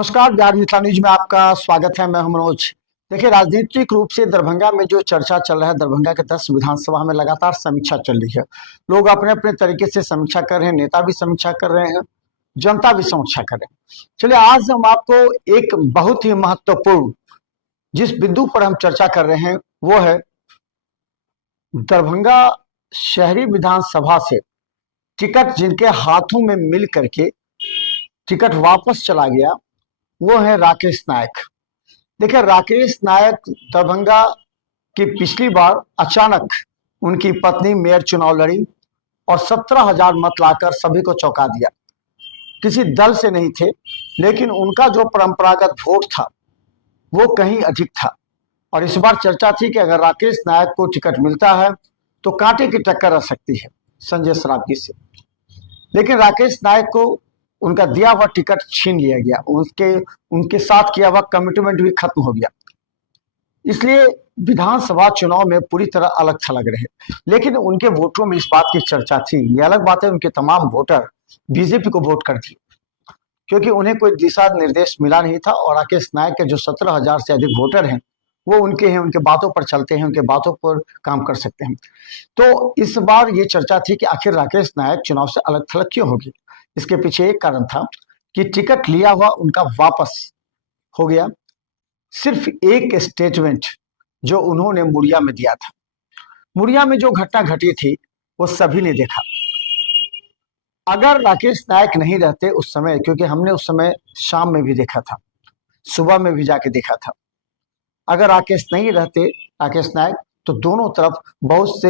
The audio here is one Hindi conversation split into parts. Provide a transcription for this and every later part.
नमस्कार, बिहार मिथिला न्यूज में आपका स्वागत है। मैं हूं मनोज। देखिए, राजनीतिक रूप से दरभंगा में जो चर्चा चल रहा है, दरभंगा के 10 विधानसभा में लगातार समीक्षा चल रही है। लोग अपने अपने तरीके से समीक्षा कर रहे हैं, नेता भी समीक्षा कर रहे हैं, जनता भी समीक्षा कर रहे हैं। चलिए, आज हम आपको एक बहुत ही महत्वपूर्ण जिस बिंदु पर हम चर्चा कर रहे हैं वो है दरभंगा शहरी विधानसभा से टिकट जिनके हाथों में मिल करके टिकट वापस चला गया, वो है राकेश नायक। देखिए, राकेश नायक दरभंगा की पिछली बार अचानक उनकी पत्नी मेयर चुनाव लड़ी और 17,000 मत लाकर सभी को चौंका दिया। किसी दल से नहीं थे, लेकिन उनका जो परंपरागत वोट था वो कहीं अधिक था। और इस बार चर्चा थी कि अगर राकेश नायक को टिकट मिलता है तो कांटे की टक्कर रह सकती है संजय सरावगी से। लेकिन राकेश नायक को उनका दिया हुआ टिकट छीन लिया गया, उनके साथ किया हुआ कमिटमेंट भी खत्म हो गया। इसलिए विधानसभा चुनाव में पूरी तरह अलग थलग रहे। लेकिन उनके वोटरों में इस बात की चर्चा थी, ये अलग बात है, उनके तमाम वोटर बीजेपी को वोट कर दिए क्योंकि उन्हें कोई दिशा निर्देश मिला नहीं था। और राकेश नायक के जो 17,000 से अधिक वोटर हैं वो उनके हैं, उनके बातों पर चलते हैं, उनके बातों पर काम कर सकते हैं। तो इस बार ये चर्चा थी कि आखिर राकेश नायक चुनाव से अलग थलग क्यों होगी। इसके पीछे एक कारण था कि टिकट लिया हुआ उनका वापस हो गया। सिर्फ एक स्टेटमेंट जो उन्होंने मुड़िया में दिया था, मुड़िया में जो घटना घटी थी वो सभी ने देखा। अगर राकेश नायक नहीं रहते उस समय, क्योंकि हमने उस समय शाम में भी देखा था, सुबह में भी जाके देखा था, अगर राकेश नहीं रहते राकेश नायक तो दोनों तरफ बहुत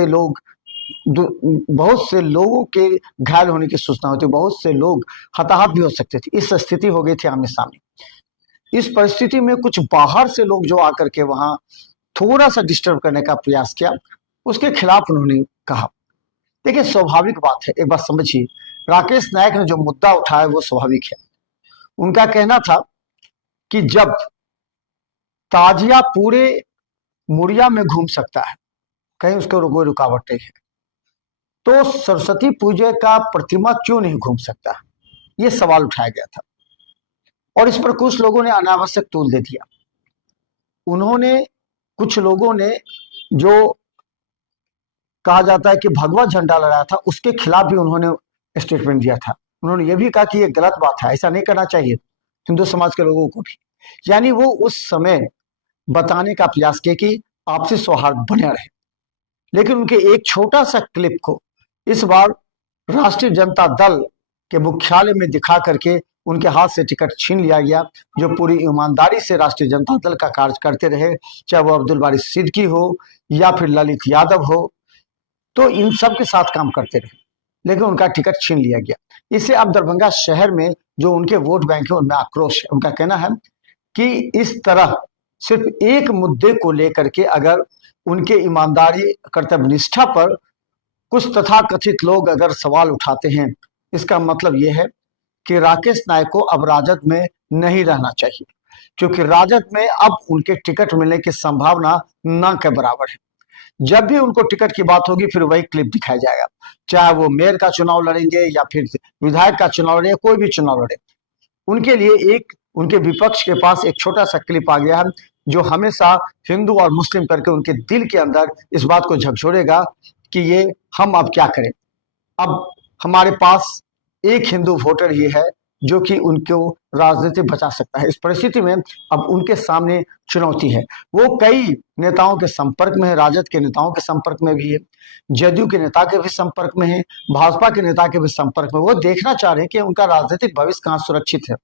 से लोगों के घायल होने की सूचना होती, बहुत से लोग हताहत भी हो सकते थे। इस स्थिति हो गई थी आमने सामने। इस परिस्थिति में कुछ बाहर से लोग जो आकर के वहां थोड़ा सा डिस्टर्ब करने का प्रयास किया, उसके खिलाफ उन्होंने कहा। देखिए, स्वाभाविक बात है, एक बात समझिए, राकेश नायक ने जो मुद्दा उठाया वो स्वाभाविक है। उनका कहना था कि जब ताजिया पूरे मुड़िया में घूम सकता है, कहीं उसको कोई रुकावट नहीं है, तो सरस्वती पूजा का प्रतिमा क्यों नहीं घूम सकता, ये सवाल उठाया गया था। और इस पर कुछ लोगों ने अनावश्यक तूल दे दिया। कुछ लोगों ने जो कहा जाता है कि भगवा झंडा लगाया था, उसके खिलाफ भी उन्होंने स्टेटमेंट दिया था। उन्होंने ये भी कहा कि ये गलत बात है, ऐसा नहीं करना चाहिए हिंदू समाज के लोगों को भी। यानी वो उस समय बताने का प्रयास किया कि आपसी सौहार्द बने रहे। लेकिन उनके एक छोटा सा क्लिप को इस बार राष्ट्रीय जनता दल के मुख्यालय में दिखा करके उनके हाथ से टिकट छीन लिया गया, जो पूरी ईमानदारी से राष्ट्रीय जनता दल का कार्य करते रहे, चाहे वो अब्दुल बारी सिद्दीकी हो या फिर ललित यादव हो, तो इन सब के साथ काम करते रहे, लेकिन उनका टिकट छीन लिया गया। इससे अब दरभंगा शहर में जो उनके वोट बैंक है उनमें आक्रोश है। उनका कहना है कि इस तरह सिर्फ एक मुद्दे को लेकर के अगर उनके ईमानदारी कर्तव्य निष्ठा पर कुछ तथाकथित लोग अगर सवाल उठाते हैं, इसका मतलब यह है कि राकेश नायक को अब राजद में नहीं रहना चाहिए, क्योंकि राजद में अब उनके टिकट मिलने की संभावना न के बराबर है। जब भी उनको टिकट की बात होगी फिर वही क्लिप दिखाया जाएगा, चाहे वो मेयर का चुनाव लड़ेंगे या फिर विधायक का चुनाव लड़े, कोई भी चुनाव लड़े, उनके लिए उनके विपक्ष के पास एक छोटा सा क्लिप आ गया है जो हमेशा हिंदू और मुस्लिम करके उनके दिल के अंदर इस बात को झकझोरेगा कि ये हम अब क्या करें। अब हमारे पास एक हिंदू वोटर ही है जो कि उनको राजनीति बचा सकता है। इस परिस्थिति में अब उनके सामने चुनौती है। वो कई नेताओं के संपर्क में है, राजद के नेताओं के संपर्क में भी है, जदयू के नेता के भी संपर्क में है, भाजपा के नेता के भी संपर्क में। वो देखना चाह रहे हैं कि उनका राजनीतिक भविष्य कहाँ सुरक्षित है।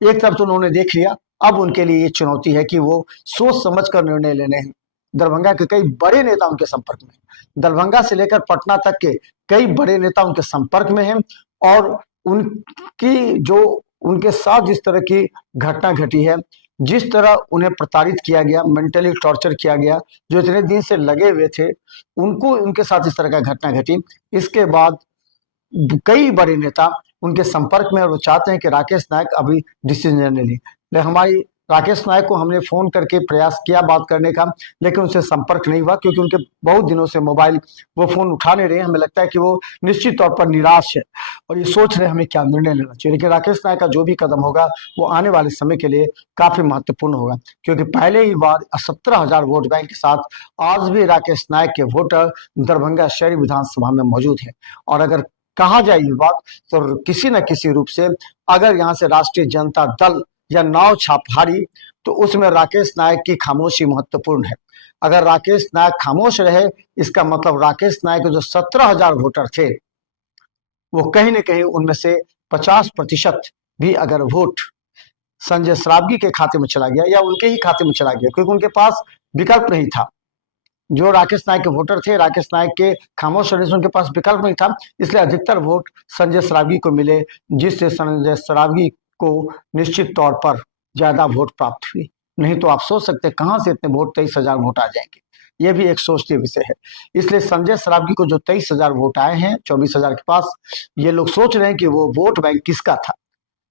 एक तरफ तो उन्होंने देख लिया, अब उनके लिए ये चुनौती है कि वो सोच समझ कर निर्णय लेने हैं। दरभंगा के कई बड़े नेता उनके संपर्क में, दरभंगा से लेकर पटना तक के कई बड़े नेता उनके संपर्क में हैं। और उनकी जो उनके साथ जिस तरह की घटना घटी है, जिस तरह उन्हें प्रताड़ित किया गया, मेंटली टॉर्चर किया गया, जो इतने दिन से लगे हुए थे, उनके साथ इस तरह का घटना घटी, इसके बाद कई बड़े नेता उनके संपर्क में और वो चाहते हैं कि राकेश नायक अभी डिसीजन ले लें। हमारी राकेश नायक को हमने फोन करके प्रयास किया बात करने का, लेकिन उनसे संपर्क नहीं हुआ, क्योंकि उनके बहुत दिनों से मोबाइल वो फोन उठा नहीं रहे। हमें लगता है कि वो निश्चित तौर पर निराश है और ये सोच रहे हमें क्या निर्णय लेना चाहिए। लेकिन राकेश नायक का जो भी कदम होगा वो आने वाले समय के लिए काफी महत्वपूर्ण होगा, क्योंकि पहले ही बार 17,000 वोट बैंक के साथ आज भी राकेश नायक के वोटर दरभंगा शहरी विधानसभा में मौजूद है। और अगर कहा जाए ये बात, तो किसी न किसी रूप से अगर यहाँ से राष्ट्रीय जनता दल या नाव छाप हारी, तो उसमें राकेश नायक की खामोशी महत्वपूर्ण है। अगर राकेश नायक खामोश रहे, इसका मतलब राकेश नायक के जो 17,000 वोटर थे, वो कहीं न कहीं उनमें से 50% भी अगर वोट संजय सरावगी के खाते में चला गया या उनके ही खाते में चला गया, क्योंकि उनके पास विकल्प नहीं था। जो राकेश नायक के वोटर थे, राकेश नायक के खामोश रहने से उनके पास विकल्प नहीं था, इसलिए अधिकतर वोट संजय सरावगी को मिले, जिससे संजय सरावगी को निश्चित तौर पर ज्यादा वोट प्राप्त हुई। नहीं तो आप सोच सकते कहां से इतने वोट, 23,000 वोट आ जाएंगे। यह भी एक सोचनीय विषय है। इसलिए संजय सरावगी को जो 23,000 वोट आए हैं 24,000 के पास, ये लोग सोच रहे हैं कि वो वोट बैंक किसका था।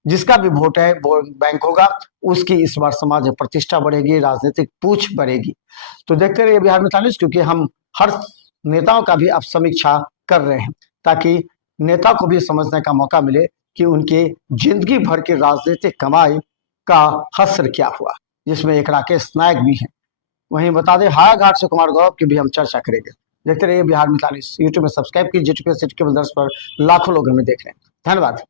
जिसका भी वोट है वो बैंक होगा, उसकी इस बार समाज में प्रतिष्ठा बढ़ेगी, राजनीतिक पूछ बढ़ेगी। तो देखते रहिए बिहार में 40, क्योंकि हम हर नेताओं का भी अब समीक्षा कर रहे हैं, ताकि नेता को भी समझने का मौका मिले कि उनके जिंदगी भर की राजनीतिक कमाई का हश्र क्या हुआ, जिसमें एक राकेश नायक भी है। वहीं बता दें हायाघाट से कुमार गौरव की भी हम चर्चा करेंगे। देखते रहिए बिहार में 40। यूट्यूब में सब्सक्राइब कीजिए, के दर्श पर लाखों लोग हमें देख रहे हैं। धन्यवाद।